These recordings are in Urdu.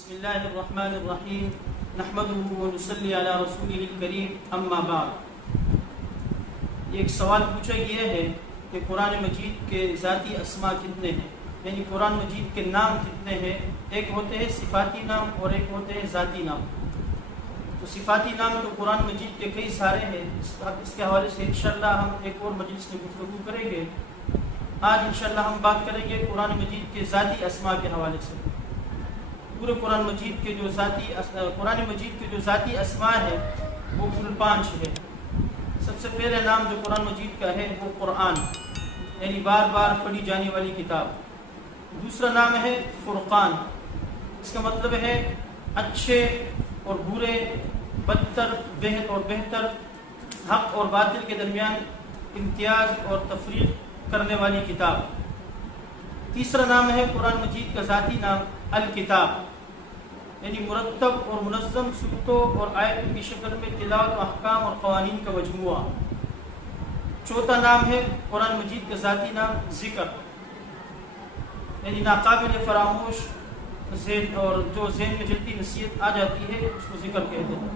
بسم اللہ الرحمن الرحیم نحمده ونصلی علی رسولہ الکریم اما بعد۔ ایک سوال پوچھا گیا ہے کہ قرآن مجید کے ذاتی اسماء کتنے ہیں، یعنی قرآن مجید کے نام کتنے ہیں؟ ایک ہوتے ہیں صفاتی نام اور ایک ہوتے ہیں ذاتی نام۔ تو صفاتی نام تو قرآن مجید کے کئی سارے ہیں، اس کے حوالے سے انشاءاللہ ہم ایک اور مجلس میں گفتگو کریں گے۔ آج انشاءاللہ ہم بات کریں گے قرآن مجید کے ذاتی اسماء کے حوالے سے۔ پورے قرآن مجید کے جو ذاتی اسماء ہے وہ کل 5 ہے۔ سب سے پہلے نام جو قرآن مجید کا ہے وہ قرآن، یعنی بار بار پڑھی جانے والی کتاب۔ دوسرا نام ہے فرقان، اس کا مطلب ہے اچھے اور برے، بدتر اور بہتر، حق اور باطل کے درمیان امتیاز اور تفریق کرنے والی کتاب۔ تیسرا نام ہے قرآن مجید کا ذاتی نام الکتاب، یعنی مرتب اور منظم صورتوں اور آیتوں کی شکل میں تلاوت و احکام اور قوانین کا مجموعہ۔ چوتھا نام ہے قرآن مجید کا ذاتی نام ذکر، یعنی ناقابل فراموش اور جو ذہن میں جلدی نصیحت آ جاتی ہے اس کو ذکر کہتے ہیں۔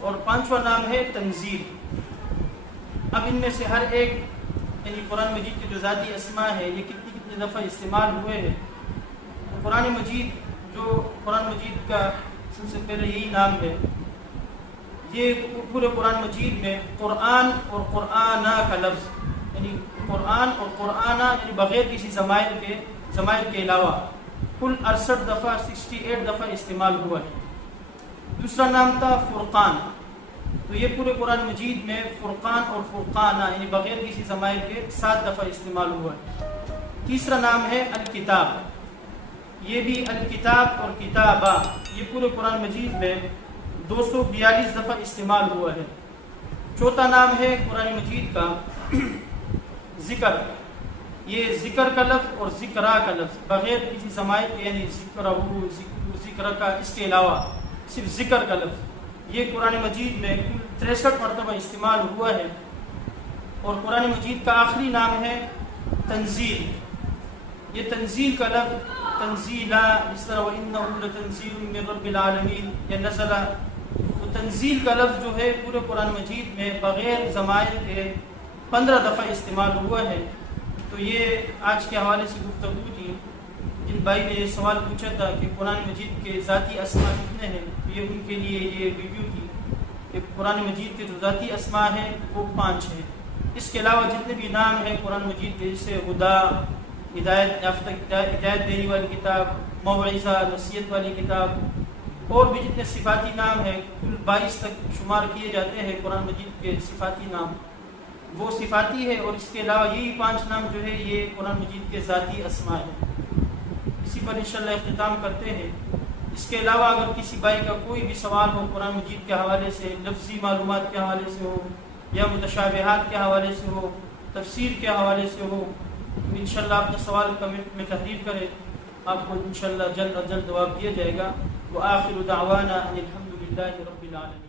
اور 5واں نام ہے تنزیل۔ اب ان میں سے ہر ایک، یعنی قرآن مجید کے جو ذاتی اسماء ہے یہ کتنی دفعہ استعمال ہوئے ہیں۔ قرآن مجید کا سب سے پہلے یہی نام ہے، یہ پورے قرآن مجید میں قرآن اور قرآنہ کا لفظ، یعنی قرآن اور قرآنہ یعنی بغیر کسی ضمائر کے علاوہ کل 68 دفعہ استعمال ہوا ہے۔ دوسرا نام تھا فرقان، تو یہ پورے قرآن مجید میں فرقان اور فرقانہ یعنی بغیر کسی ضمائر کے 7 دفعہ استعمال ہوا ہے۔ تیسرا نام ہے الکتاب، یہ بھی الکتاب اور کتابہ یہ پورے قرآن مجید میں 242 دفعہ استعمال ہوا ہے۔ چوتھا نام ہے قرآن مجید کا ذکر، یہ ذکر کا لفظ اور ذکرہ کا لفظ بغیر کسی ضمائر کے، یعنی ذکر کا، اس کے علاوہ صرف ذکر کا لفظ یہ قرآن مجید میں کل 63 مرتبہ استعمال ہوا ہے۔ اور قرآن مجید کا آخری نام ہے تنزیل، یہ تنزیل کا لفظ تنزیلا، اس طرح وَإِنَّهُ لَتَنزِيلٌ مِّن رَّبِّ الْعَالَمِينَ یا نزل، تو تنزیل کا لفظ جو ہے پورے قرآن مجید میں بغیر ضمائر کے 15 دفعہ استعمال ہوا ہے۔ تو یہ آج کے حوالے سے گفتگو تھی۔ جن بھائی نے یہ سوال پوچھا تھا کہ قرآن مجید کے ذاتی اسماء کتنے ہیں، تو یہ ان کے لیے یہ ویڈیو تھی کہ قرآن مجید کے جو ذاتی اسماء ہیں وہ 5 ہیں۔ اس کے علاوہ جتنے بھی نام ہیں قرآن مجید کے، جیسے ہدا، ہدایت دینے والی کتاب، موعظہ، نصیحت والی کتاب، اور بھی جتنے صفاتی نام ہیں کل 22 تک شمار کیے جاتے ہیں قرآن مجید کے صفاتی نام، وہ صفاتی ہے۔ اور اس کے علاوہ یہی 5 نام جو ہے یہ قرآن مجید کے ذاتی اسماء ہیں۔ اسی پر انشاءاللہ اختتام کرتے ہیں۔ اس کے علاوہ اگر کسی بھائی کا کوئی بھی سوال ہو قرآن مجید کے حوالے سے، لفظی معلومات کے حوالے سے ہو یا متشابہات کے حوالے سے ہو، تفسیر کے حوالے سے ہو، انشاءاللہ اپنے سوال کمنٹ میں تحریر کریں، آپ کو انشاءاللہ جلد از جلد جواب دیا جائے گا۔ وآخر دعوانا ان الحمد للہ رب العالمین۔